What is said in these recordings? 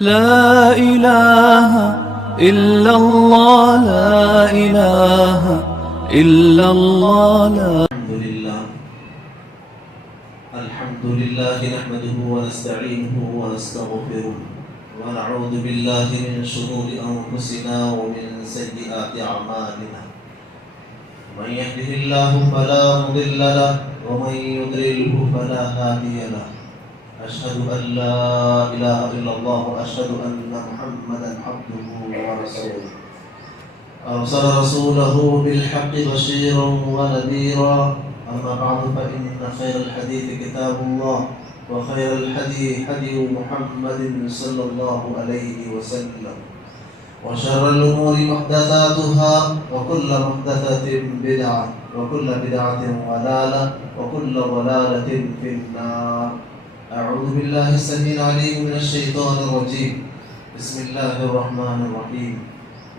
لا إله إلا الله لا إله إلا الله لا الحمد لله نحمده ونستعينه ونستغفره ونعوذ بالله من شرور أنفسنا ومن سيئات أعمالنا من يهده الله فلا مضل له ومن يضلله فلا هادي له أشهد أن لا إله إلا الله وأشهد أن محمدا عبده ورسوله أرسل رسوله بالحق بشيرا ونذيرا أما بعد فإن خير الحديث كتاب الله وخير الهدي هدي محمد صلى الله عليه وسلم وشر الأمور محدثاتها وكل محدثة بدعة وكل بدعة ضلالة وكل ضلالة في النار. أعوذ بالله السميع العليم من الشيطان الرجيم. بسم الله الرحمن الرحيم.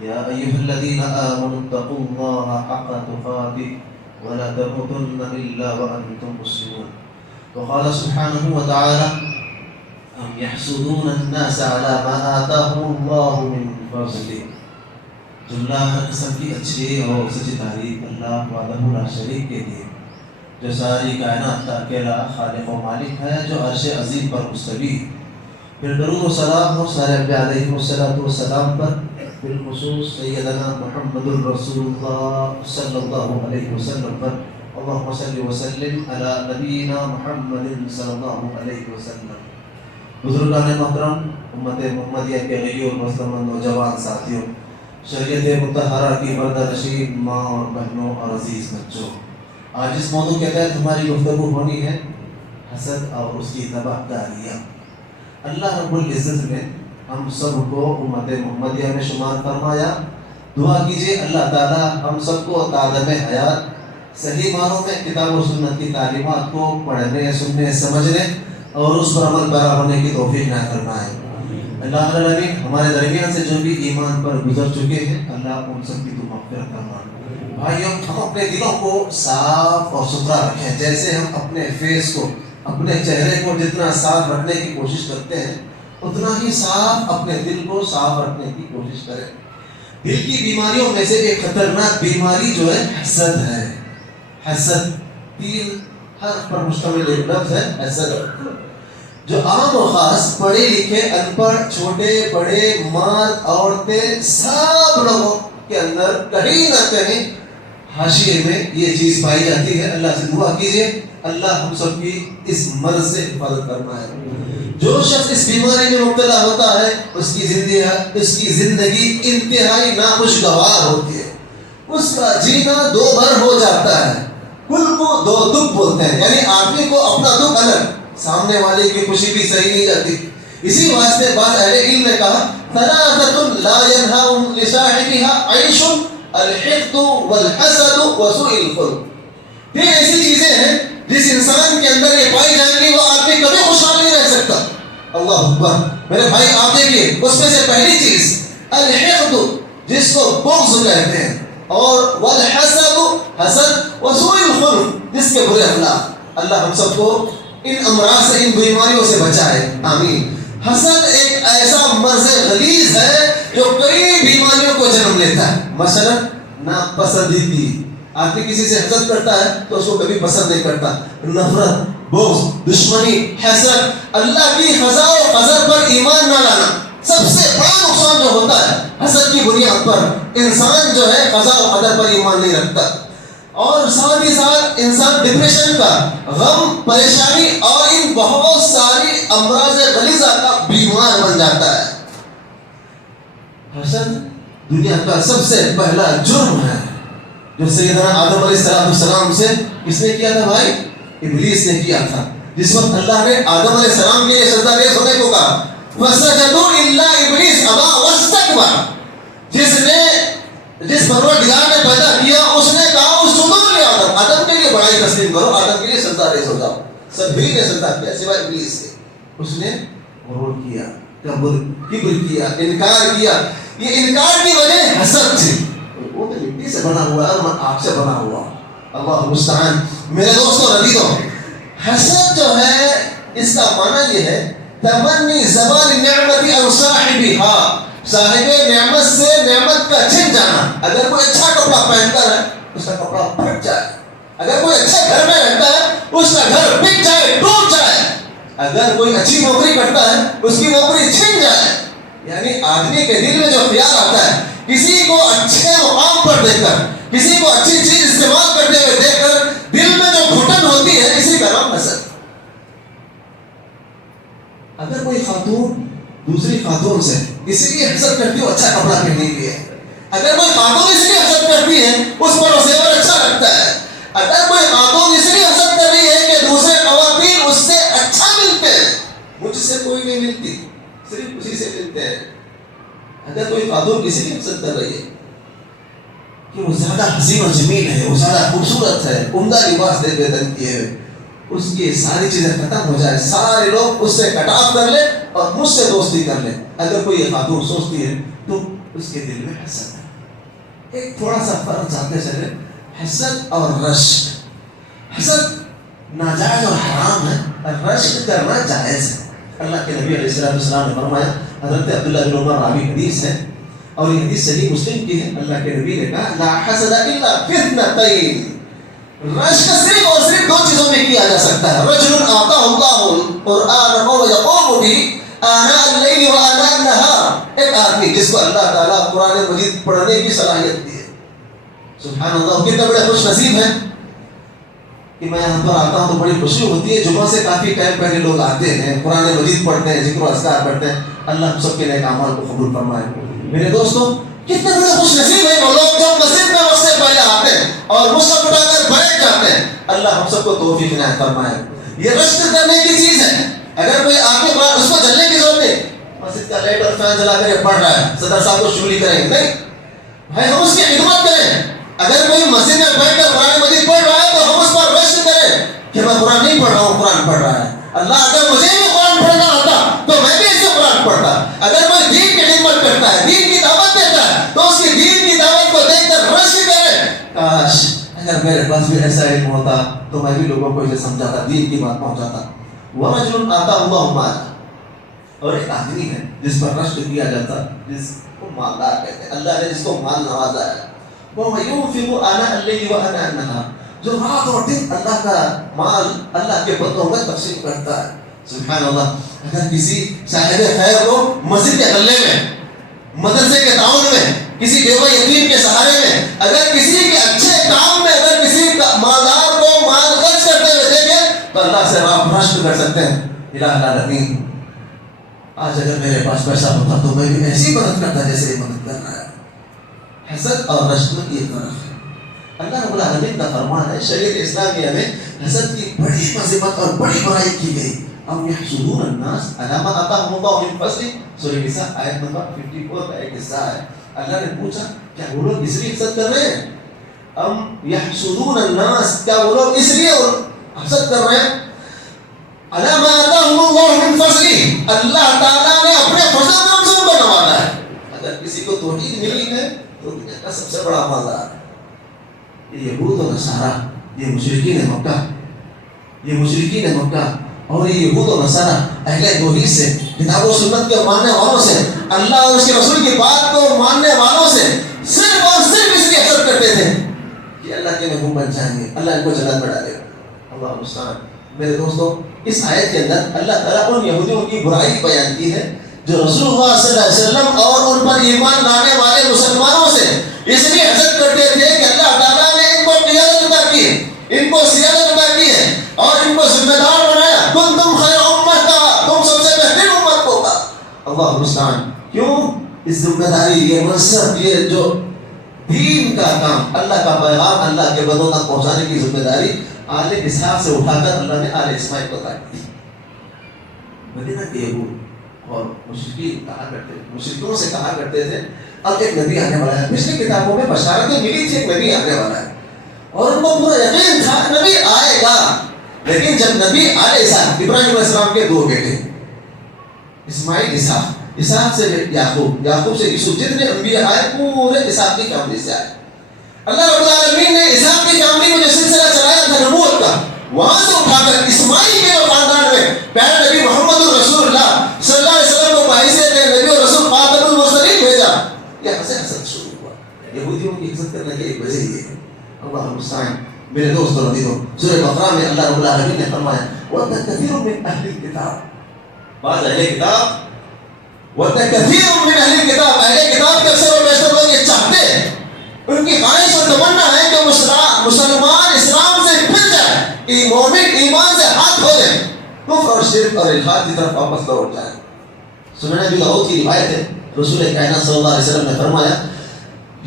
يا أيها الذين آمنوا اتقوا الله حق تقاته ولا تموتن إلا وأنتم مسلمون. وقال سبحانه وتعالى أم يحسدون الناس على ما آتاهم الله من فضله. جو اللہ ہر قسم کی اچھی اور سچی تعریف اللہ وحدہ لا شریک کے لیے جو ساری کائنات کا اکیلا خالق و مالک ہے، جو عرش عظیم پر مستوی. پھر درود و سلام ہو سارے انبیاء علیہم السلام پر، بالخصوص سیدنا محمد الرسول اللہ صلی اللہ علیہ وسلم پر. اللہم صلی وسلم علی نبینا محمد صلی اللہ علیہ وسلم. بزرگان محترم، امت محمدیہ کے غیر اور مسلمان نوجوان ساتھیوں، شریعت مطہرہ کی پردہ نشین ماں اور بہنوں اور عزیز بچوں، آج اس موضوع کے تحت ہماری گفتگو ہونی ہے حسد اور اس کی تباہ کاریاں. اللہ رب العزت نے ہم سب کو امت محمدیہ میں شمار فرمایا. دعا کیجئے اللہ تعالی ہم سب کو تعلیم حیات صحیح معنوں میں کتاب و سنت کی تعلیمات کو پڑھنے، سننے، سمجھنے اور اس پر عمل پیرا ہونے کی توفیق عطا فرمائے. اللہ العالمین ہمارے درمیان سے جو بھی ایمان پر گزر چکے ہیں، اللہ ان سب کی تو مغفرت فرمائے. بھائیوں، ہم اپنے دلوں کو صاف اور ستھرا رکھیں. جیسے ہم اپنے فیس کو، اپنے چہرے کو جتنا صاف رکھنے کی کوشش کرتے ہیں، اتنا ہی صاف اپنے دل کو صاف رکھنے کی کوشش کریں. دل کی بیماریوں میں سے ایک خطرناک بیماری جو ہے حسد ہے. حسد 3 حرف پر مشتمل ایک لفظ ہے حسد، جو عام و خاص، پڑھے لکھے، ان پڑھ، چھوٹے بڑے، مرد عورتیں، سب لوگوں کے اندر کہیں نہ کہیں حاشیے میں یہ چیز پائی جاتی ہے. اللہ سے دعا کیجئے اللہ ہم سب کی اس مرض سے حفاظت فرمائے. جو شخص اس بیماری میں مبتلا ہوتا ہے، اس کی زندگی انتہائی ناخوشگوار ہوتی ہے. اس کا جینا 2 بار ہو جاتا ہے. کل کو 2 دکھ بولتے ہیں، یعنی آدمی کو اپنا دکھ الگ، سامنے والے کی خوشی بھی صحیح نہیں جاتی. اسی واسطے بعض اہل علم نے کہا ثلاثۃ لا ينهى لصاحبها عيش الحقد والحسد وسوء الخلق. 3 ایسی چیزیں ہیں جس انسان کے اندر یہ پائی جائیں گی، وہ آدمی کبھی خوشحال نہیں رہ سکتا. اللہ اکبر. میرے بھائی آپ دیکھیے، اس میں سے پہلی چیز الحقد، جس کو بغض کہتے ہیں، اور والحسد، حسد، وسوء الخلق، جس کے برے اخلاق. اللہ ہم سب کو ان امراض سے، ان بیماریوں سے بچائے، آمین. حسد ایک ایسا مرض غلیظ ہے جو کئی بیماریوں کو جنم لیتا ہے. مثلا ناپسندیدگی، آدمی کسی سے حسد کرتا ہے تو اس کو کبھی پسند نہیں کرتا. نفرت، بغض، دشمنی، حسد، اللہ کی قضا و قدر پر ایمان نہ لانا. سب سے بڑا نقصان جو ہوتا ہے حسد کی بنیاد پر، انسان جو ہے قضا و قدر پر ایمان نہیں رکھتا، اور ساتھ ہی ساتھ انسان ڈپریشن کا، غم، پریشانی اور ان بہت ساری امراض غلیظہ کا بیمار بن جاتا ہے. حسد دنیا کا سب سے پہلا جرم ہے جو سیدنا آدم علیہ السلام سے کس نے کیا تھا بھائی؟ ابلیس نے کیا تھا. جس وقت اللہ نے آدم علیہ السلام کے لیے سجدہ ریز ہونے کو کہا، فسجدوا الا ابلیس ابا واستكبر. جس پروردگار نے پیدا کیا اس نے کہا آدم کے لیے بڑائی تسلیم کرو، آدم کے لیے سجدہ ریز ہو جاؤ. سبھی نے سجدہ کیا سوائے ابلیس کے. اس نے غرور کیا، کبر کیا، انکار کیا. یہ انکار کی وجہ حسد تھی. وہ تو مٹی سے بنا ہوا ہے اور آگ سے بنا ہوا. اللہ المستعان. میرے دوستوں، عزیزوں، حسد جو ہے اس کا معنی یہ ہے تمنی زوال نعمت عن صاحبها، صاحب نعمت سے نعمت کا چھن جانا. اگر کوئی اچھا کپڑا پہنتا ہے اس کا کپڑا پھٹ جائے، اگر کوئی اچھے گھر میں رہتا ہے اس کا گھر بک جائے، ڈوب جائے، اگر کوئی اچھی نوکری کرتا ہے اس کی نوکری چھن جائے. یعنی آدمی کے دل میں جو خیال آتا ہے کسی کو اچھے مقام پر دیکھ کر، کسی کو اچھی چیز استعمال کرتے ہوئے دیکھ کر دل میں جو گھٹن ہوتی ہے، اسی کا نام حسد. اگر کوئی خاتون دوسری خاتون سے اسی لیے حسد کرتی ہو اچھا کپڑا پہننے کے لیے، اگر کوئی خاتون اس لیے حسد کرتی ہے اس پر زیور اچھا لگتا ہے، اگر کوئی خاتون اس لیے حسد کر رہی ہے کہ دوسرے خواتین اس سے اچھا ملتے ہیں، مجھ سے کوئی نہیں ملتی صرف اسی سے ملتے ہیں، اگر کوئی خاتون کسی لیے حسد کر رہی ہے کہ وہ زیادہ حسین و جمیل ہے، وہ زیادہ خوبصورت ہے، عمدہ لباس دے بدن کیے ہوئے، اس کی ساری چیزیں ختم ہو جائے، سارے لوگ اس سے کٹ آف کر لیں اور مجھ سے دوستی کر لیں، اگر کوئی یہ خاتون سوچتی ہے تو اس کے دل میں حسد ہے. ایک تھوڑا سا فرق جانتے چلے، حسد اور رشک. حسد ناجائز اور حرام ہے، رشک کرنا جائز ہے. اللہ کے نبی علیہ السلام نے فرمایا، حضرت عبداللہ بن عمر راوی حدیث ہے اور یہ حدیث صحیح مسلم کی ہے، اللہ کے نبی نے کہا لا حسد الا فی اثنتین، رشک صرف اور صرف دو چیزوں میں کیا جا سکتا ہے. رجل اعطاه الله القرآن وهو يقوم به آناء الليل وآناء النهار، ایک آدمی جس کو اللہ تعالیٰ قرآن مجید پڑھنے کی صلاحیت دی ہے. سبحان اللہ، کتنے بڑے خوش نصیب ہیں کہ میں یہاں پر آتا ہوں تو بڑی خوشی ہوتی ہے. جمعہ سے کافی ٹائم پہلے لوگ آتے ہیں، قرآن مجید پڑھتے ہیں، ذکر و اذکار کرتے ہیں. اللہ ہم سب کے نیک اعمال کو قبول فرمائے. میرے دوستوں، کتنے بڑے خوش نصیب ہیں وہ لوگ جو مسجد میں وقت سے پہلے آتے ہیں اور مصحف اٹھا کر بیٹھ جاتے ہیں. اللہ ہم سب کو توفیق عنایت فرمائے. یہ رشک کرنے کی چیز ہے. اگر کوئی آپ کے پاس اس کو جلنے کی ضرورت نہیں، مسجد کا لائٹ اور فین جلا کر یہ پڑھ رہا ہے، صدر صاحب کو شغلی کریں گے نہیں بھائی، ہم اس کی خدمت کریں. اگر کوئی مسجد میں بیٹھ کر قرآن مجید پڑھ رہا ہے تو ہم اس پر رشک کریں کہ میں قرآن نہیں پڑھ رہا ہوں، قرآن پڑھ رہا ہے. اللہ اگر مجھے بھی قرآن پڑھنا آتا تو میں بھی اس سے قرآن پڑھتا. اگر کوئی دین کی خدمت کرتا ہے، دین کی دعوت دیتا ہے تو اس کی دین کی دعوت کو دیکھ کر رشک کرے. کاش اگر میرے پاس بھی ایسا علم ہوتا تو میں بھی لوگوں کو اسے سمجھاتا، دین کی بات پہنچاتا. ورجل آتاہ اللہ مالا، اور ایک آدمی ہے جس پر رشک کیا جاتا، جس کو مالدار کہتے ہیں. اللہ نے جس کو مال نوازا ہے، وہ ينفق آناء الليل وآناء النهار، جو رات اور دن اللہ کا مال اللہ کے بندوں میں تقسیم کرتا ہے. سبحان اللہ. اگر کسی صاحب خیر کو مسجد کے غلے میں، مدرسے کے تعاون میں، کسی بیوہ یتیم کے سہارے میں، اگر کسی کے اچھے کام میں اگر کسی مالدار کو مال خرچ کرتے ہوئے دیکھیں تو اللہ سے آپ رشک کر سکتے ہیں. الہ العالمین، آج اگر میرے پاس پیسہ ہوتا تو میں بھی ایسی مدد کرتا جیسے یہ مدد کر رہا ہے. حسد اور رشک میں یہ فرق ہے. اللہ رب العالمین کا فرمان ہے، شریعت اسلامی ہمیں حسد کی بڑی مذمت اور بڑی برائی کی گئی. ام یحسدون الناس علی ما آتاهم اللہ من فضل، سورہ نساء آیت نمبر 54 کا ایک حصہ ہے. اللہ نے پوچھا کیا وہ لوگ اس لیے حسد کر رہے ہیں؟ ام یحسدون الناس، کیا وہ لوگ اس لیے حسد کر رہے ہیں؟ علی ما آتاهم اللہ من فضل، اللہ تعالیٰ نے اپنے فضل میں ان کو نوازا ہے. اگر کسی کو توحید ملی ہے تو دنیا کا سب سے بڑا مالدار ہے. یہ یہود و نصارہ، یہ مشرکین مکہ، یہ مشرکین مکہ اور یہ یہود و نصارہ اہل توحید سے، کتاب و سنت کے ماننے والوں سے، اللہ اور اس کے رسول کی بات کو ماننے والوں سے صرف اور صرف اس لیے حسد کرتے تھے کہ اللہ کے محبوب بن جائیں گے، اللہ ان کو جنت میں ڈالے گا. اللہ المستعان. میرے دوستو، اس آیت کے اندر اللہ تعالیٰ ان یہودیوں کی برائی بیان کی ہے جو رسول اللہ صلی اللہ علیہ وسلم اور ان پر ایمان لانے والے مسلمانوں سے اس لیے حسد کرتے تھے کہ اللہ تعالیٰ نے ان کو قیادت عطا کی ہے، ان کو سیادت عطا کی ہے اور ان کو ذمہ دار بنایا. تم خیر امت کا، تم سب سے بہترین امت کو کا. اللہ المستعان. کیوں؟ اس ذمہ داری، یہ منصب، یہ جو دین کا کام، اللہ کا پیغام اللہ کے بندوں تک پہنچانے کی ذمہ داری آل اسحاق سے اٹھا کر اللہ نے آل اسماعیل کو دی. مدینہ کے یہود اور مشرکین کہا کرتے، مشرکوں سے کہا کرتے تھے اب ایک نبی آنے والا ہے. پچھلی کتابوں میں بشارتیں ملی تھی ایک نبی آنے والا ہے اور ان کو پورا یقین تھا نبی آئے گا. لیکن جب نبی علیہ السلام، ابراہیم علیہ السلام کے دو بیٹے اسماعیل، اسحاق، اسحاق سے یعقوب، یعقوب سے یوسف، جتنے انبیاء آئے پورے اسحاق کی فیملی سے آئے. اللہ رب العالمین نے اسحاق کی فیملی میں جو سلسلہ چلایا تھا نبوت کا، وہاں سے اٹھا کر اسماعیل کے خاندان میں پیارے نبی محمد رسول رسول اللہ صلی اللہ علیہ وسلم کو بحیثیت نبی اور رسول خاتم المرسلین بھیجا. یہاں سے حسد شروع ہوا. یہودیوں کی حسد کرنے کی ایک وجہ یہ ہے. اللہ المستعان. میرے دوستوں اور عزیزوں، سورہ بقرہ میں اللہ رب العالمین نے فرمایا وَأَنَّ كَثِيرٌ مِّنْ أَهْلِ الْكِتَابِ، بعض اہل کتاب، وَأَنَّ كَثِيرٌ مِّنْ أَهْلِ الْكِتَابِ، اہل کتاب کے اکثر و بیشتر لوگ یہ چاہتے ہیں، ان کی خواہش اور تمنا ہے کہ مسلمان اسلام سے پھر جائے، مومن ایمان سے ہاتھ دھو دیں، کفر اور شرک اور الحاد کی طرف واپس لوٹ جائے. سنن ابی داؤد کی روایت ہے، رسول کائنات صلی اللہ علیہ وسلم نے فرمایا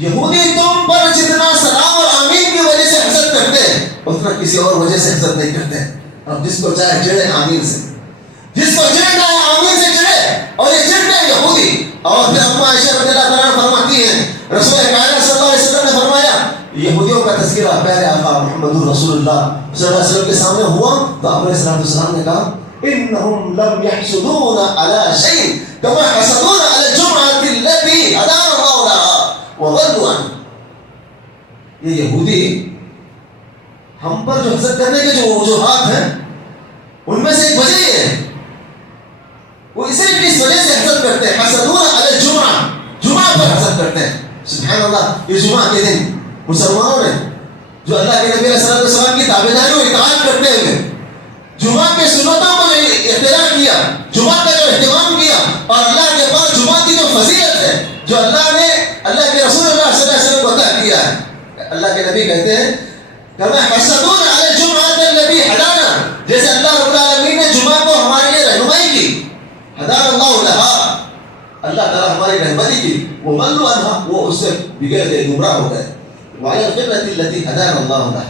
یہودی تم پر جتنا سلام اور آمین کی وجہ سے حسد کرتے ہیں اتنا کسی اور وجہ سے حسد نہیں کرتے. اب جس کو چاہے چڑھے آمین سے، جس کو چڑھنا ہے آمین سے چڑھے، اور یہ چڑھتے ہیں یہودی. اور پھر اما عائشہ رضی اللہ تعالیٰ فرماتی ہیں رسول کائنات صلی اللہ علیہ وسلم نے فرمایا یہودیوں کا تذکرہ پیارے آقا محمد رسول اللہ صلی اللہ علیہ وسلم کے سامنے ہوا تو آپ علیہ السلام نے کہا انہم لم يحسدون على شيء كما حسدون على الجمعة التي هدانا الله لها وضلوا عنها. یہ یہودی ہم پر جو حسد کرنے کے جو وجوہات ہیں ان میں سے ایک وجہ یہ ہے وہ صرف اس وجہ سے حسد کرتے ہیں حسدون علی الجمعہ، جمعہ پر حسد کرتے ہیں. سبحان اللہ، یہ جمعہ کے دن مسلمانوں نے جو اللہ کے نبی علیہ الصلوۃ والسلام کی تابعداری و اطاعت کرتے ہوئے جمعہ کے سنتوں کو اختیار کیا، جمعہ کا جو اہتمام کیا، اور اللہ کے پاس جمعہ کی جو فضیلت ہے جو اللہ نے اللہ کے رسول اللہ صلی اللہ علیہ وسلم کو عطا کیا ہے. اللہ کے نبی کہتے ہیں کما حسدون علی الجمعۃ التي ہدانا، جیسے اللہ رب العالمین نے جمعہ کو ہمارے لیے رہنمائی کی، ہدانا اللہ لها، اللہ تعالیٰ ہماری رہبری کی، وہ ضلوا عنها، وہ اس سے بگڑ گئے، گمراہ ہو گئے. وعلی القبلۃ التي هدانا الله لها،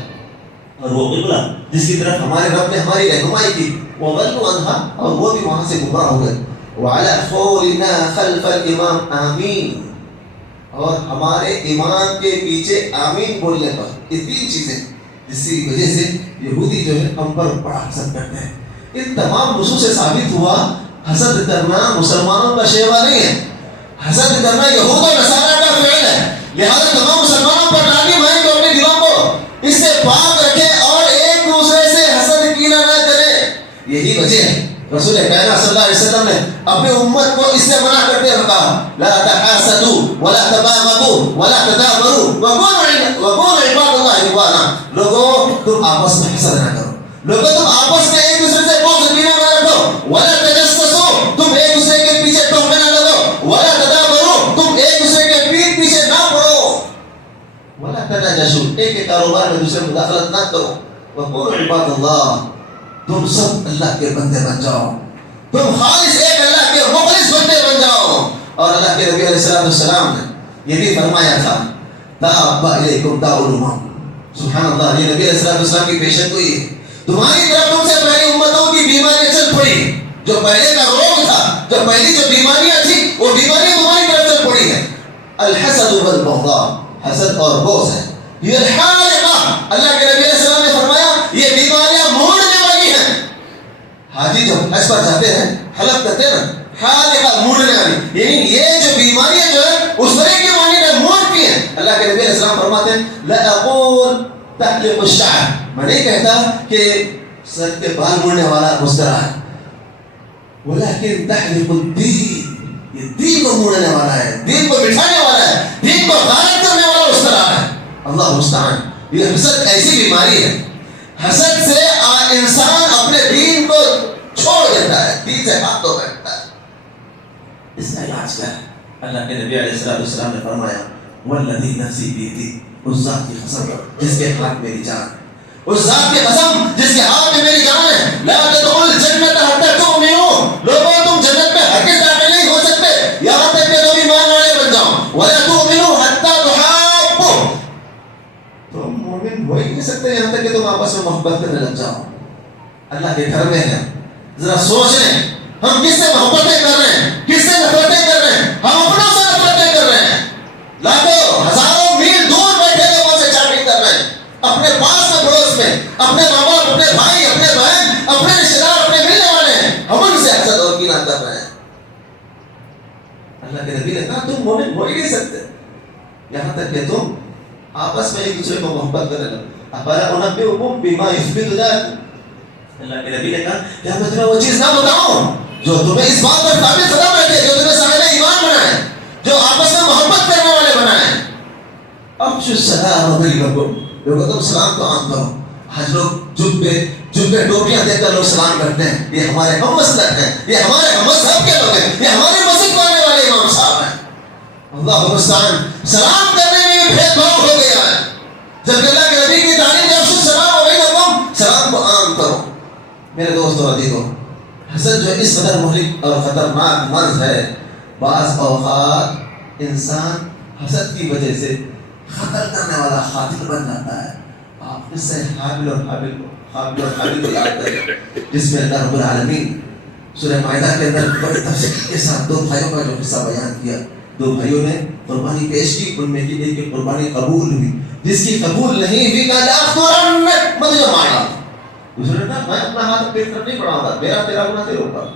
اور وہ قبلہ جس کی طرف ہمارے رب نے ہماری رہنمائی کی، وہ ضلوا عنها، اور وہ بھی وہاں سے گمراہ ہو گئے. وعلی قولنا خلف الامام آمین، اور ہمارے امام کے پیچھے آمین بولنے پر. یہ تین چیزیں جس کی وجہ سے یہودی جو ہے ہم پر بڑا حسد کرتے ہیں. ان تمام نصوص سے ثابت ہوا حسد کرنا مسلمانوں کا شیوا نہیں ہے، حسد کرنا یہود و نصارہ کا فعل ہے. لہذا تمام مسلمانوں پر تعلیم ہے کہ اپنے دلوں کو اس سے پاک رکھیں اور ایک دوسرے سے حسد کینہ نہ کریں. یہی وجہ ہے رسول کائنات صلی اللہ علیہ وسلم نے اپنی امت کو اس سے منع کرتے ہوئے کہا لا تحاسدوا ولا تباغضوا ولا تدابروا وكونوا عباد الله اخوانا. لوگوں تم آپس میں حسد نہ کرو، لوگوں تم آپس میں ایک دوسرے سے بغض کینہ نہ رکھو، ولا تجسسوا، تم ایک دوسرے کے پیچھے ٹوکے نہ لگو، ولا تدابروا، تم ایک دوسرے کے پیٹھ پیچھے نہ پڑو، ولا تناجشوا، ایک کے کاروبار میں دوسرے مداخلت نہ کرو. وكونوا عباد الله، تم سب اللہ کے بندے بن جاؤ، تم خالص ایک اللہ کے مخلص بندے بن جاؤ. اور اللہ کے نبی علیہ السلام نے یہ بھی فرمایا تھا تاب علیکم داء الامم. سبحان اللہ، یہ نبی علیہ السلام کی پیشن گوئی ہے. تمہاری طرف تم سے پہلی امتوں کی بیماریاں چل پڑی، جو پہلے کا روگ تھا، جو پہلی جو بیماریاں تھیں وہ بیماریاں تمہاری طرف چل پڑی ہیں. الحسد والبغضاء، حسد اور بغض ہے. یہ الحالقہ، اللہ کے نبی علیہ السلام نے فرمایا یہ بیماریاں موڑنے والی ہیں. حاجی جو حج پر جاتے ہیں حلق کرتے ہیں نا، حالقہ موڑنے والی، یعنی یہ جو بیماریاں جو ہے اس طرح کی مانند موڑتی ہیں. اللہ کے نبی علیہ السلام فرماتے ہیں لا اقول تحلق الشعر، میں نہیں کہتا کہ سر کے بال موڑنے والا مسترا ہے، ولكن تحلق الدین، یہ دین کو موڑنے والا ہے، دین کو بٹھانے والا ہے، دین کو غالب کرنے والا مسترا ہے. اللہ مستعان. یہ حسد ایسی بیماری ہے، حسد سے انسان اپنے دین کو چھوڑ دیتا ہے، دین سے ہاتھ دھو بیٹھتا ہے. اس کا علاج کیا ہے؟ اللہ کے نبی علیہ السلام نے فرمایا والذی نفسی بیدی، اس ذات کی قسم جس کے ہاتھ میری جان، اس ذات کی قسم جس کے ہاتھ میں میری جان ہے، لا تدخلوا الجنۃ حتی تؤمنوا، لوگوں تم جنت میں ہرگز داخل نہیں ہو سکتے یہاں تک کہ تم ایمان والے بن جاؤ. ولا تؤمنوا حتی تحابوا، تم مومن ہو ہی نہیں سکتے یہاں تک کہ تم آپس میں محبت کرنے لگ جاؤ. اللہ کے گھر میں ہیں، ذرا سوچ لیں ہم کس سے محبتیں کر رہے ہیں، کس سے نفرتیں کر رہے ہیں. ہم اپنوں سے نفرتیں کر رہے ہیں، لاکھوں ہزاروں میل دور بیٹھے لوگوں سے چاٹنگ کر رہے ہیں، اپنے پاس میں پڑوس میں اپنے ماں باپ، اپنے بھائی، اپنے بہن، اپنے رشتے دار، اپنے ملنے والے ہیں، ہم ان سے حسد اور کینہ کر رہے ہیں. اللہ کے نبی نے کہا تم مومن ہو ہی نہیں سکتے یہاں تک کہ تم آپس میں ایک دوسرے کو محبت کرنے لگو. افلا انبئکم بما یثبت ذلک، اللہ کے نبی نے کہا کیا میں تمہیں وہ چیز نہ بتاؤں جو تمہیں اس بات پر قابل قدم رکھے، جو تمہیں صاحب ایمان بنائے، جو آپس میں محبت کرنے والے بنائے. افشوا السلام بینکم، لوگوں تم سلام تو عام کرو. آج لوگ جبے ٹوپیاں دے کر لوگ سلام کرتے ہیں. یہ ہمارے ہم مسلک ہیں، یہ ہمارے ہم مذہب کے لوگ ہیں، یہ ہمارے مسجد پڑھنے والے امام صاحب ہیں. اللہ المستعان. سلام کرنے میں بھی بھید بھاؤ ہو گیا ہے. جب اللہ کے نبی کی تعلیم ہے افشوا السلام بینکم، سلام کو عام کرو. میرے دوستو عزیزو، حسد جو اس قدر مہلک اور خطرناک مرض ہے، بعض اوقات انسان حسد کی وجہ سے قتل کرنے والا قاتل بن جاتا ہے. آپ اس سے حابل اور حابل کو یاد کریں، جس میں اللہ رب العالمین سورہ مائدہ کے اندر بڑی تفصیل کے ساتھ دو بھائیوں کا جو قصہ بیان کیا. دو بھائیوں نے قربانی پیش کی، ان میں ایک کی قربانی قبول ہوئی، جس کی قبول نہیں ہوئی کہا لاخترنک، مجھے مارا. دوسرے نے کہا میں اپنا ہاتھ پیٹ کر نہیں بڑھاؤں گا، میرا تیرا گناہ تیرے اوپر،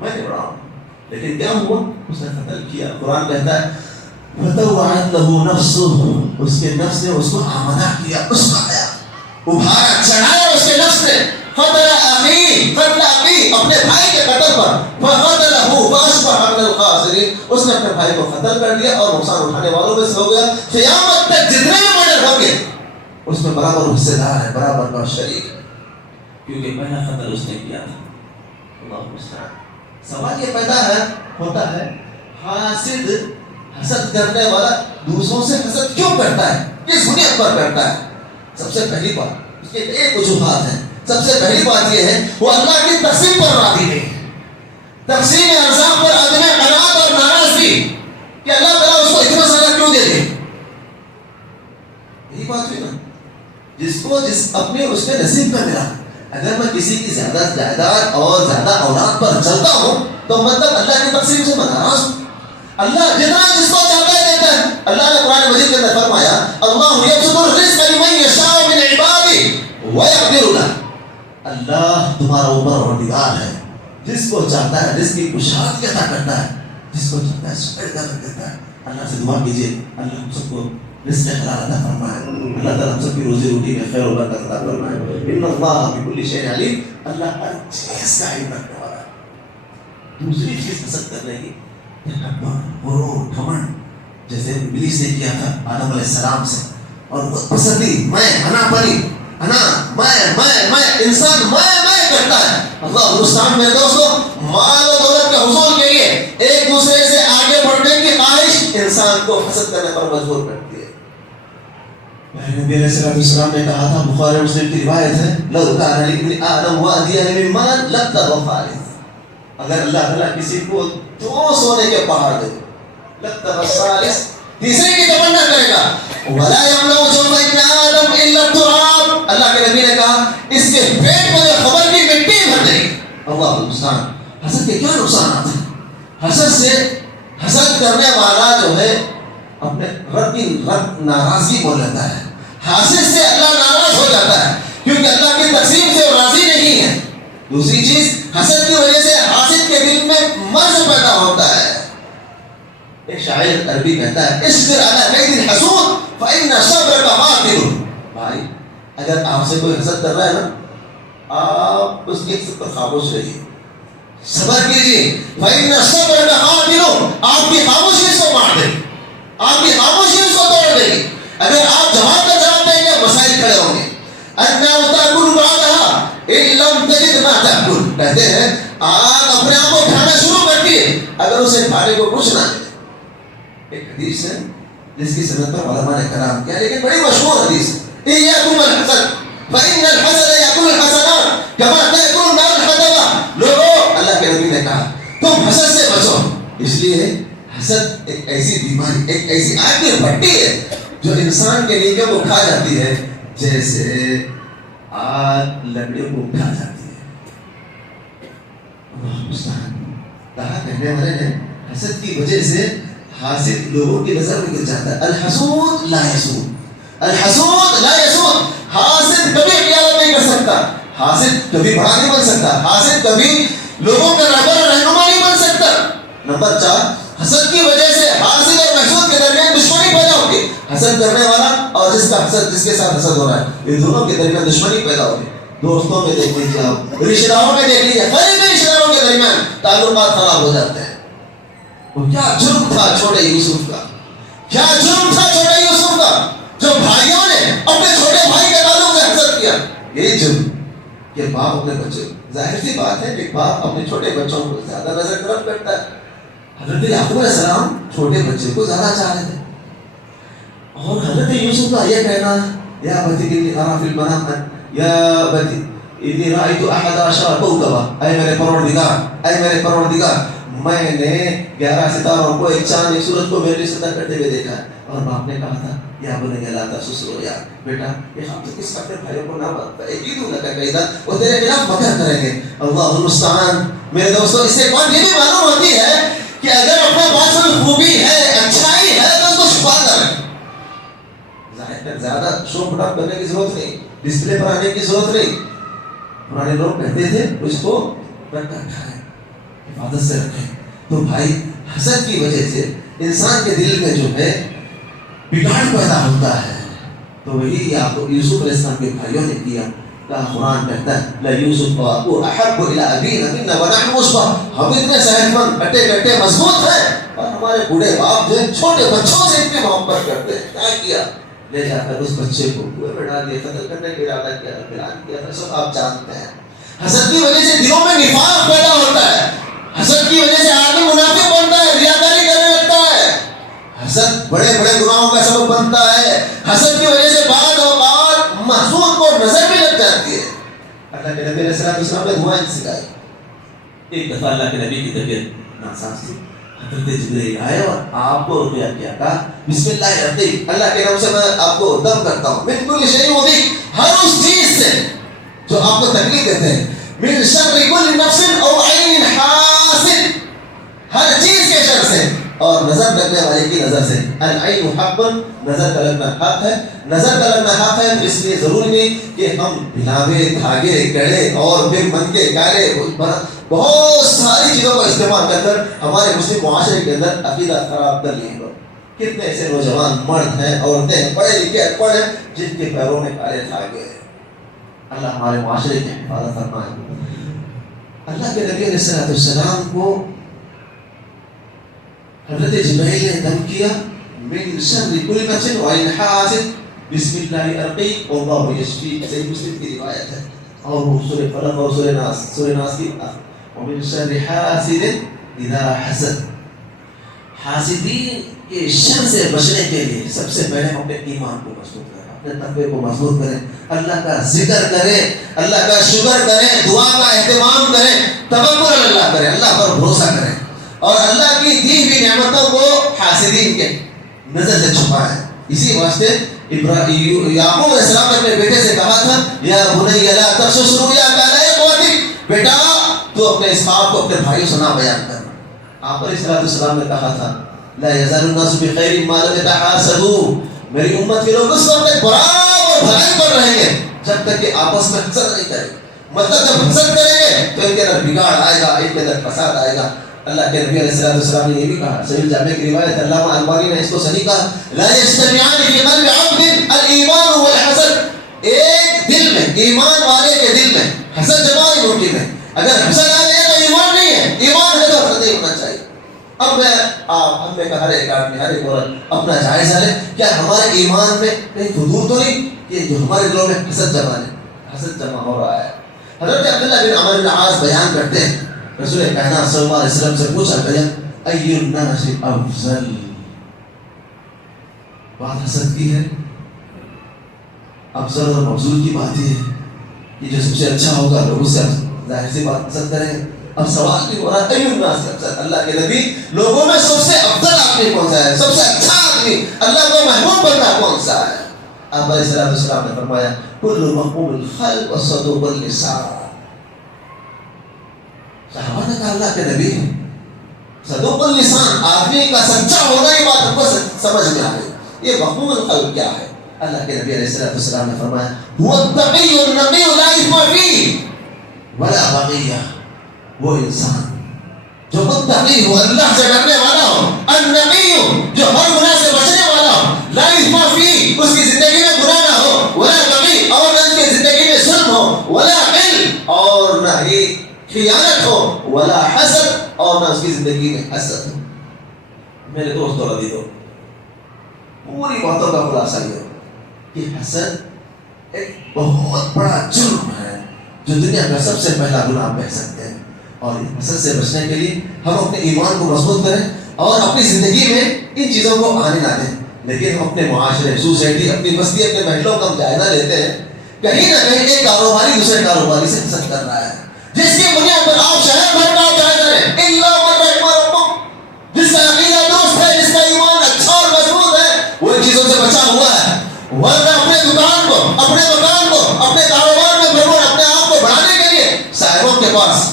میں نہیں بڑھاؤں. لیکن کیا ہوا؟ اس نے قتل کیا. قرآن کہتا ہے فَطَوَّعَتْ لَهُ نَفْسُهُ، اس کے نفس نے اس کو آمادہ کیا، اس کا آیا ابھارا چڑھایا اس کے نفس نے. قتل اخی، اپنے بھائی کے قتل پر. فقتلہ فاصبح من الخاسرین، اس نے اپنے بھائی کو قتل کر دیا اور نقصان اٹھانے والوں میں سے ہو گیا. قیامت تک جتنے بھی مرڈر ہوں گے اس میں برابر حصے دار ہے، برابر کا شریک، کیونکہ پہلا قتل اس نے کیا تھا. اللہ المستعان. سوال یہ پیدا ہوتا ہے حاسد، حسد کرنے والا دوسروں سے حسد کیوں کرتا ہے، کس بنیاد پر کرتا ہے؟ سب سے پہلی بات، اس کے ایک وجوہات ہیں. سب سے پہلی بات یہ ہے وہ اللہ کی تقسیم پر راضی نہیں، تقسیم ارزاق پر عدم قناعت اور ناراضگی کہ اللہ تعالیٰ اس کو اتنا سارا کیوں دے دے. یہی بات ہوئی نا، جس اپنے اس کے نصیب میں ملا. اگر میں کسی کی زیادہ جائیداد اور زیادہ اولاد پر چلتا ہوں تو مطلب اللہ کی تقسیم سے میں ناراض ہوں. اللہ جتنا جس کو چاہتا ہے دیتا ہے. اللہ نے قرآن مجید کے اندر فرمایا اللہ یبسط الرزق لمن یشاء من عباده ویقدر له. اللہ تمہارا پروردگار ہے، جس کو چاہتا ہے رزق کی بشارت عطا کرتا ہے، جس کو چاہتا ہے سپیڈ کر دیتا ہے. اللہ سے دعا کیجیے اللہ ہم سب کو رزق حلال عطا فرمائے. اللہ تعالیٰ ہم سب کی روزی روٹی میں خیر و برکت عطا فرمائے. ان اللہ بکل شیء علیم. اللہ ہر چیز کا علم رکھنے والا ہے. دوسری چیز حسد کرنے کی غرور، گھمنڈ، جیسے ابلیس نے کیا تھا آدم علیہ السلام سے، اور خود پسندی، میں انا پری، انا میں انسان میں کرتا ہے. اللہ ہندوستان میں دوستوں مال و دولت کے حصول کے لیے ایک دوسرے سے آگے بڑھنے کی خواہش انسان کو حسد کرنے پر مجبور کرتی ہے. نبی علیہ السلام نے کہا تھا، بخاری مسلم کی روایت ہے، لو کان لابن آدم وادیان من مال لابتغى خالص. اگر اللہ تعالیٰ کسی کو 2 سونے کے پہاڑ دے، لابتغى الثالث، تیسرے کی تمنا کرے گا. ولا يملأ جوف ابن آدم الا التراب. اللہ کے نبی نے کہا اس کے پیٹ میں جو خبر کی مٹی بھر نہیں. اللہ المستعان. حسد کے کیا نقصانات ہیں؟ حسد سے، حسد کرنے والا جو ہے اپنے رب کی ناراضگی بول لیتا ہے. حاسد سے اللہ ناراض ہو جاتا ہے کیونکہ اللہ کی تقسیم سے راضی نہیں ہے. دوسری چیز، حسد کی وجہ سے حاسد کے دل میں مرض پیدا ہوتا ہے. ایک شاعر عربی کہتا ہے اصبر علی کید الحسود فإن صبرک قاتل. بھائی اگر آپ سے کوئی حسد کر رہا ہے نا، آپ اس کے پر خاموش رہیے، صبر کیجیے. فإن صبرک قاتل. آپ کی خاموشی اس کو مار دے گی، آپ کی خاموشی اس کو توڑ دے گی. اگر آپ جواب کا جواب دیں گے مسائل کھڑے ہوں گے. النار تأکل بعضها ان لم تجد ما تأکل. کہتے ہیں آگ اپنے آپ کو کھانا شروع کرتی ہے اگر اسے کھانے کو کچھ نہ ملے. ایک حدیث ہے جس کی سند پر علماء نے کلام کیا، لیکن بڑی مشہور حدیث ہے. ایاکم الحسد فإن الحسد یأکل الحسنات کما تأکل النار الحطب. لوگوں، اللہ کے نبی نے کہا تم حسد سے بچو، اس لیے حسد ایک ایسی بیماری، ایک ایسی آگ کی بھٹی ہے جو انسان کے نیکیوں کو کھا جاتی ہے جیسے آگ لکڑیوں کو کھا جاتی ہے. اللہ مستعان. کہا کہنے والے نے حسد کی وجہ سے حاسد لوگوں کی نظر میں گر جاتا ہے. الحسود لا یسود، الحسود لا یسود. حاسد کبھی قیادت نہیں کر سکتا، حاسد کبھی بڑا نہیں بن سکتا، حاسد کبھی لوگوں کا رہنما نہیں بن سکتا. نمبر 4، حسد کی وجہ سے حاسد اور محسود کے درمیان دشمنی پیدا ہوگی. حسد کرنے والا اور جس کے ساتھ حسد ہو رہا ہے، یہ دونوں کے درمیان دشمنی پیدا ہوگی. دوستوں میں دیکھ لیجیے آپ، رشتہ داروں میں دیکھ لیجیے، قریبی رشتہ داروں کے درمیان تعلقات خراب ہو جاتے ہیں۔ وہ کیا جرم تھا چھوٹے یوسف کا، کیا جرم تھا چھوٹے یوسف کا، جو بھائیوں نے اپنے چھوٹے بھائی کے تعلق سے حسد کیا۔ یہی جرم کہ باپ اپنے بچے، ظاہر سی بات ہے کہ باپ اپنے چھوٹے بچوں کو زیادہ نظر طرف کرتا ہے۔ حضرت یعقوب علیہ السلام چھوٹے بچے کو زیادہ چاہ رہے تھے، اور حضرت یوسف کا یہ کہنا یا بتی انی ارا فی المنام یا بتی انی رأیت احد عشر کوکبا، اے میرے پروردگار، اے میرے پروردگار، میں نے 11 ستاروں کو، ایک چاند ایک سورج کو میرے سطح کرتے ہوئے دیکھا ہے۔ اور باپ نے کہا تھا یا بنی لا تقصص رؤیا، بیٹا یہ ہم سے کس اپنے بھائیوں کو نہ بات اکیدوا لک کیدا، وہ تیرے خلاف مکر کریں گے۔ اللہ المستعان۔ میرے دوستو، اس سے ایک بات یہ بھی معلوم ہوتی ہے کہ اگر اپنے پاس کوئی خوبی ہے، اچھائی ہے، تو اس کو چھپا کر رکھیں۔ زیادہ شو پٹاپ کرنے کی ضرورت نہیں، ڈسپلے پر آنے کی ضرورت نہیں۔ پرانے لوگ کہتے تھے اس کو رکھ کر کھائیں، حفاظت سے رکھیں۔ تو بھائی، حسد کی وجہ سے انسان کے دل میں جو ہے بگاڑ پیدا ہوتا ہے، تو وہی آپ کو یوسف علیہ السلام کے بھائیوں نے کیا۔ قرآن کہتا ہے لَيُوسُفُ وَأَخُوهُ أَحَبُّ إِلَىٰ أَبِينَا مِنَّا وَنَحْنُ عُصْبَةٌ، ہم اتنے صحت مند، کٹے کٹے مضبوط ہیں، اور ہمارے بوڑھے باپ جو ہیں چھوٹے بچوں سے اتنی محبت کرتے ہیں۔ کیا کیا؟ لے جا کر اس بچے کو کنویں میں ڈال دیا، قتل کرنے کا ارادہ کیا، اعلان کیا تھا، سب آپ جانتے ہیں۔ حسد کی وجہ سے دلوں میں نفاق پیدا ہوتا ہے، حسد کی وجہ سے آدمی منافق بنتا ہے، ریاکاری کرنے لگتا ہے، حسد بڑے بڑے گناہوں کا سبب بنتا ہے، حسد کی وجہ سے بعض اوقات محسود کو نظر بھی لگ جاتی ہے۔ اللہ کے نبی علیہ السلام نے دعائیں سکھائی۔ ایک دفعہ اللہ کے نبی کی طبیعت ناساز تھی، حضرت جبرائیل آئے اور آپ کو رقیہ کیا، کہا بسم اللہ الرحیم، اللہ کے نام سے میں آپ کو دم کرتا ہوں، من کل شیء یؤذیک، ہر اس چیز سے جو آپ کو تکلیف دیتے ہیں، من شر کل نفس او عین حاسد، ہر چیز کے شر سے اور نظر لگنے والے کی نظر سے۔ العین حق، نظر کا لگنا حق ہے، نظر کا لگنا حق ہے، تو اس لیے ضروری نہیں کہ ہم بھلاوے، دھاگے، گڑے اور پھر من کے گالے، بہت ساری چیزوں کا استعمال کر کر ہمارے مسلم معاشرے کے اندر عقیدہ خراب کر لیے ہیں۔ کتنے ایسے نوجوان مرد ہیں، عورتیں ہیں، پڑھے لکھے پڑھے، جن کے پیروں میں کالے دھاگے ہیں۔ اللہ ہمارے معاشرے کی حفاظت فرمائے۔ اللہ کے نبی علیہ السلام کو حضرت جبرائیل نے دم کیا، من شر کل نفس وعین حاسد، بسم اللہ ارقیک واللہ یشفیک، صحیح مسلم کی روایت ہے۔ اور وہ سورہ فلق اور سورہ ناس کی ومن شر حاسد اذا حسد، حاسدین کے شر سے بچنے کے لیے سب سے پہلے ہم اپنے ایمان کو مضبوط کریں، اپنے تقوی کو مضبوط کریں، اللہ کا ذکر کریں، اللہ کا شکر کریں، دعا کا اہتمام کریں، توکل اللہ کریں، اللہ پر بھروسہ کریں، اور اللہ کی دی ہوئی نعمتوں کو حاسدین کے نظر سے چھپائیں۔ اسی واسطے یعقوب علیہ السلام نے اپنے بیٹے سے کہا تھا یا بنی لا تقصص رؤیاک علی اخوتک، بیٹا تو اپنے اسحاق کو اپنے بھائیوں سے نہ بیان کرنا۔ آپ علیہ السلام نے کہا تھا لا یزال الناس بخیر ما لم يتحاسدوا، میری امت کے لوگ اس وقت تک برابر اور بھلائی پر رہیں گے جب تک کہ آپس میں حسد نہیں کریں، مطلب جب حسد کریں گے تو ان کے اندر بگاڑ آئے گا، ان کے اندر فساد آئے گا۔ اللہ کے نبی علیہ السلام نے یہ بھی کہا، صحیح جامع کی روایت، علامہ البانی نے اس کو صحیح کہا، لا یجتمعان فی قلب عبد الایمان والحسد، ایک دل میں، ایمان والے کے دل میں حسد جمع ہی ممکن ہے۔ اگر حسد آ گیا تو ایمان نہیں ہے، ایمان ہے تو حسد نہیں ہونا چاہیے۔ اب ہم میں ہر ایک آدمی، ہر ایک عورت اپنا جائزہ لے، کیا ہمارے ایمان میں کہیں فضول تو نہیں کہ جو ہمارے دلوں میں حسد جمع ہے، حسد جمع ہو رہا ہے۔ حضرت عبداللہ بن عمرو بن العاص بیان کرتے ہیں، رسول کائنات صلی اللہ علیہ وسلم سے پوچھا گیا ای الناس افضل، بات حسد کی ہے، افضل اور مفضول کی بات یہ ہے کہ جو سب سے اچھا ہوگا لوگ اس سے ظاہر سی بات پسند کریں۔ اب سوال بھی ہو رہا ہے ای الناس افضل، اللہ کے نبی لوگوں میں سب سے افضل آدمی کون سا ہے، سب سے اچھا آدمی، اللہ کو محبوب بندہ کون سا ہے؟ آپ علیہ السلام نے فرمایا کل محبوب الخلق وصدوق اللسان۔ صحابہ نے کہا اللہ کے نبی صدوق اللسان، آدمی کا سچا ہونا ہی بات ہم کو سمجھ میں آ گئی، یہ محبوب الخلق کیا ہے؟ اللہ کے نبی علیہ السلام نے فرمایا هو التقی النقی لا اثم فیہ ولا بغیہ، وہ انسان جو متقی ہو، اللہ سے ڈرنے والا ہو، النقی جو ہر گناہ سے بچنے والا ہو، لا اثم فیہ اس کی زندگی میں گناہ نہ ہو، ولا بغی اور اس کی زندگی میں ظلم ہو، ولا خیانت ہو ولا حسد، اور نہ اس کی زندگی میں حسد ہو۔ میرے دوستوں عزیزوں، پوری باتوں کا خلاصہ یہ ہے کہ حسد ایک بہت بڑا جرم ہے جو دنیا کا سب سے پہلا گناہ کہہ سکتے ہیں، اور حسد سے بچنے کے لیے ہم اپنے ایمان کو مضبوط کریں اور اپنی زندگی میں ان چیزوں کو آنے نہ دیں۔ لیکن ہم اپنے معاشرے، سوسائٹی، اپنی بستی، اپنے محلوں کا جائزہ لیتے ہیں، کہیں نہ کہیں ایک کاروباری دوسرے کاروباری سے حسد کر رہا ہے، جس کی بنیاد پر آپ شہر بھر کا جائزہ لیں، الا من رحم ربک، جس کا عقیدہ درست ہے، جس کا ایمان اچھا اور مضبوط ہے، وہ ان چیزوں سے بچا ہوا ہے۔ ورنہ اپنے دکان کو، اپنے مکان کو، اپنے کاروبار میں بھرپور اپنے آپ کو بڑھانے کے لیے صاحبوں کے پاس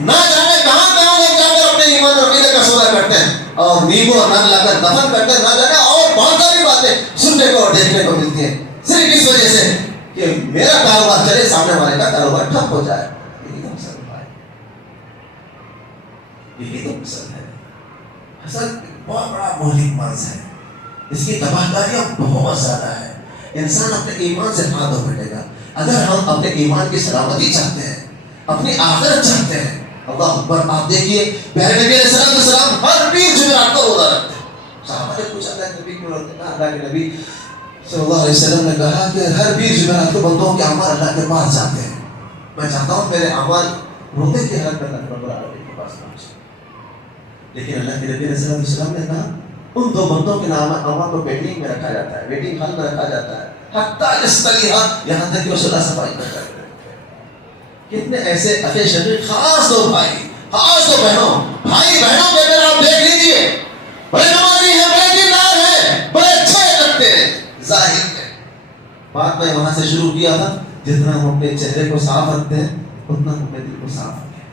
نہ جانے کہاں کہاں لوگ جا کر اپنے ایمان اور عقیدے کا سودا کرتے ہیں اور نیمبو اور نمک لا کر دفن کرتے ہیں، نہ جانے اور بہت ساری باتیں سننے کو اور دیکھنے کو ملتی ہیں، صرف اس وجہ سے کہ میرا کاروبار چلے، سامنے والے کا کاروبار ٹھپ ہو جائے۔ یہی تو مسئلہ ہے، یہی تو مسئلہ ہے۔ حسد بہت بڑا مہلک مرض ہے، اس کی تباہ کاریاں بہت زیادہ ہے۔ انسان اپنے ایمان سے ہاتھ دھو بیٹھے گا۔ اگر ہم اپنے ایمان کی سلامتی چاہتے ہیں، اپنی آخرت چاہتے ہیں، اللہ اکبر، آپ دیکھیے پیارے نبی علیہ السلام ہر پیر جمعرات کو روزہ رکھتے ہیں۔ صحابہ نے پوچھا اللہ کے نبی کیوں رکھتے ہیں؟ اللہ کے نبی صلی اللہ علیہ وسلم نے کہا کہ ہر پیر جمعرات کو بندوں کے اعمال اللہ کے پاس جاتے ہیں، میں چاہتا ہوں میرے اعمال روتے کی حالت میں اللہ رب العالمین کے پاس پہنچے۔ لیکن اللہ کے نبی علیہ السلام نے کہا ان دو بندوں کے اعمال کو ویٹنگ میں رکھا جاتا ہے، ویٹنگ ہال میں رکھا جاتا ہے، حتیٰ یستلیھا، یہاں تک کہ وہ صلاح صفائی کرتا ہے۔ کتنے ایسے اخے شقیق، خاص دو بھائی، خاص دو بہنوں، بھائی بہنوں کے اندر آپ دیکھ لیجیے، بڑے نمازی ہیں، بڑے دیندار ہیں، بڑے اچھے کرتے ہیں ظاہر میں۔ بات میں وہاں سے شروع کیا تھا، جتنا ہم اپنے چہرے کو صاف رکھتے ہیں اتنا ہم اپنے دل کو صاف رکھیں۔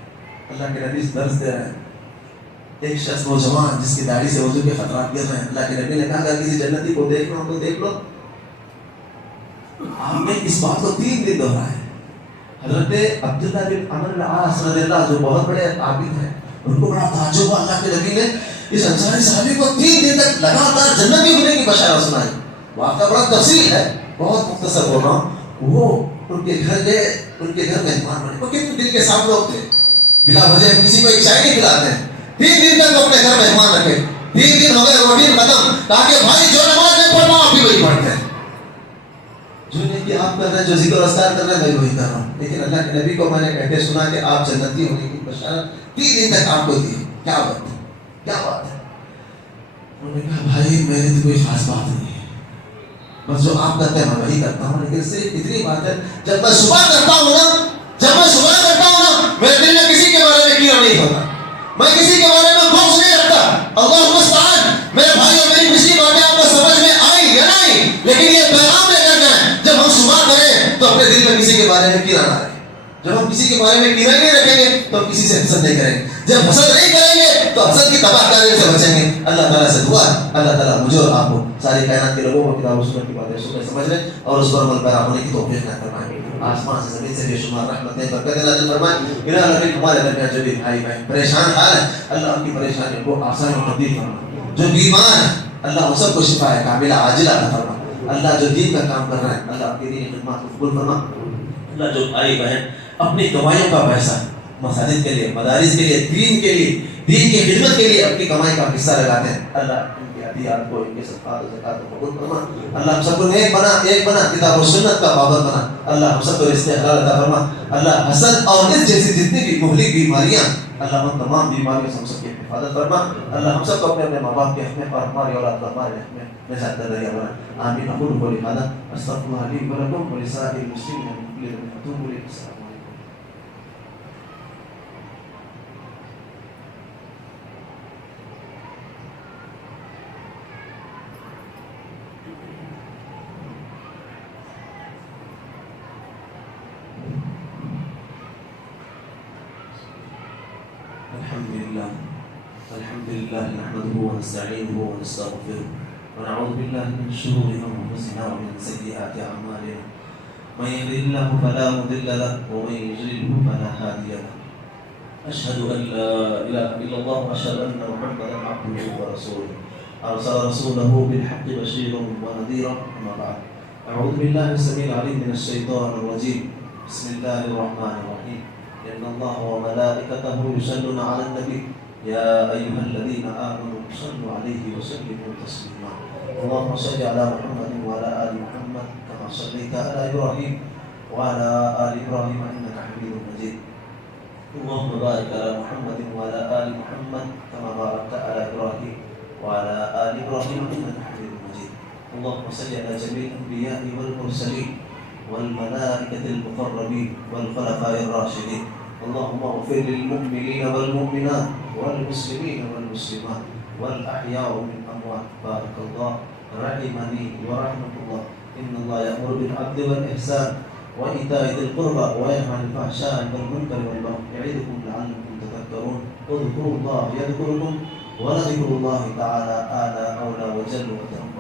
اللہ کے نبی درس دے رہے ہیں، ایک شخص نوجوان جس کی داڑھی سے وضو کے خطرات گر رہے ہیں، اللہ کے نبی نے کہا اگر کسی جنتی کو دیکھنا ہو تو دیکھ لو۔ آپ نے اس بات کو 3 دن دہرایا۔ حضرت عبداللہ بن عمرو بن العاص رضی اللہ جو بہت بڑے عابد ہیں، ان کو بڑا تعجب ہوا، اللہ کے نبی نے اس انصاری صحابی کو 3 دن تک لگاتار جنتی ہونے کی بشارت سنائی۔ واقعہ بڑا تفصیل ہے، بہت مختصر بول رہا ہوں۔ وہ ان کے گھر گئے، ان کے گھر مہمان بنے، وہ کتنے دل کے صاف لوگ تھے، بلا وجہ کسی کو ایک چائے نہیں پلاتے ہیں۔ 3 دن تک اپنے گھر مہمان رکھے، 3 دن ہو گئے، روٹین ختم، تاکہ بھائی جو نماز میں پڑھنا آپ بھی وہی پڑھتے ہیں، جو نہیں کہ آپ کر رہے ہیں، جو ذکر اذکار کر رہے ہیں میں وہی کر رہا ہوں۔ لیکن اللہ کے نبی کو میں نے کہتے سنا کہ آپ جنتی ہونے کی بشارت 3 دن تک آپ کو دی۔ کیا بات ہے، کیا بات ہے؟ انہوں نے کہا بھائی میرے تو کوئی خاص بات نہیں ہے، بس جو آپ کرتے ہیں میں وہی کرتا ہوں، لیکن صرف اتنی بات ہے جب میں صبح کرتا ہوں نا میرے دل میں کسی کے بارے میں کیڑا نہیں ہوتا، میں کسی کے بارے میں خوف نہیں رکھتا۔ اللہ المستعان۔ میرے بھائیوں میری پچھلی باتیں آپ کو سمجھ میں آئی یا نہیں، لیکن یہ پیغام لے کر جائیں جب ہم صبح کریں تو اپنے دل میں کسی کے بارے میں کیڑا نہ رکھیں۔ جب ہم کسی کے بارے میں کیڑا نہیں رکھیں گے تو ہم کسی سے حسد نہیں کریں گے، جب حسد نہیں کریں گے تو حسد کی تباہ کاری سے بچیں گے۔ اللہ تعالیٰ سے دعا ہے اللہ تعالیٰ مجھے اور آپ کو ساری کائنات کے لوگوں کو کتاب و سنت کی باتیں سمجھ لیں اور اس پر عمل پیرا ہونے کی توفیق عطا فرمائیں۔ آسمان سے زمین سے بے شمار رحمتیں برکتیں نازل فرمائیں۔ الہ العالمین ہمارے درمیان جو بھی بھائی بہن پریشان حال ہے، اللہ ان کی پریشانیوں کو آسان اور تبدیل فرما۔ جو بیمار ہے اللہ ان سب کو شفا کاملہ عاجلہ عطا فرما۔ اللہ جو دین کا کام کر رہے ہیں اللہ آپ کی دینی خدمات کو قبول فرما۔ اللہ جو بھائی بہن اپنی کمائیوں کا پیسہ مساجد کے لیے، مدارس کے لیے، دین کے لیے، دین کی خدمت کے لیے اپنی کمائی کا حصہ لگاتے ہیں، اللہ ان کی عطیات کو، ان کے صدقات و زکات کو قبول فرما۔ اللہ ہم سب کو ایک بنا کتاب و سنت کا پابند بنا۔ اللہ ہم سب کو رزق حلال عطا فرما۔ اللہ حسد اور اس جیسی جتنی بھی مہلک بیماریاں اللہ ان تمام بیماریوں سے ہم سب کی حفاظت فرما۔ اللہ ہم سب کو اپنے اپنے ماں باپ کے حق میں اور ہماری اولاد کو ہمارے حق میں نجات کا ذریعہ بنا۔ آمین۔ اقول قولی ھذا استغفر اللہ لي ولكم ولسائر المسلمين من كل ذنب فاتوبوا اليه۔ السلام علیکم۔ الحمد لله نحمده ونستعينه ونستغفره ونعوذ بالله من شرور انفسنا ومن سيئات اعمالنا من يهده الله فلا مضل له ومن يضلل فلا هادي له اشهد ان لا اله الا الله واشهد ان محمدا عبده ورسوله ارسل رسوله بالحق بشيرا ونذيرا اما بعد اعوذ بالله السميع العليم من الشيطان الرجيم بسم الله الرحمن الرحيم إن الله وملائكته يصلون على النبي يا أيها الذين آمنوا صلوا عليه وسلموا تسليما اللهم صل على محمد وعلى آل محمد كما صليت على إبراهيم وعلى آل إبراهيم إنك حميد مجيد اللهم بارك على محمد وعلى آل محمد كما باركت على إبراهيم وعلى آل إبراهيم إنك حميد مجيد اللهم صل على جميع الأنبياء والمرسلين والملائكة المقربين والخلفاء الراشدين اللهم اغفر للمؤمنين والمؤمنات والمسلمين والمسلمات والأحياء من أموات بارك الله رحمني ورحمة الله إن الله يأمر بالعدل والإحسان وإيتاء ذي القربى وينهى عن الفحشاء والمنكر والبغي يعظكم لعلكم تذكرون اذكروا الله يذكركم ولذكر الله تعالى أعلى أولى وجل وترى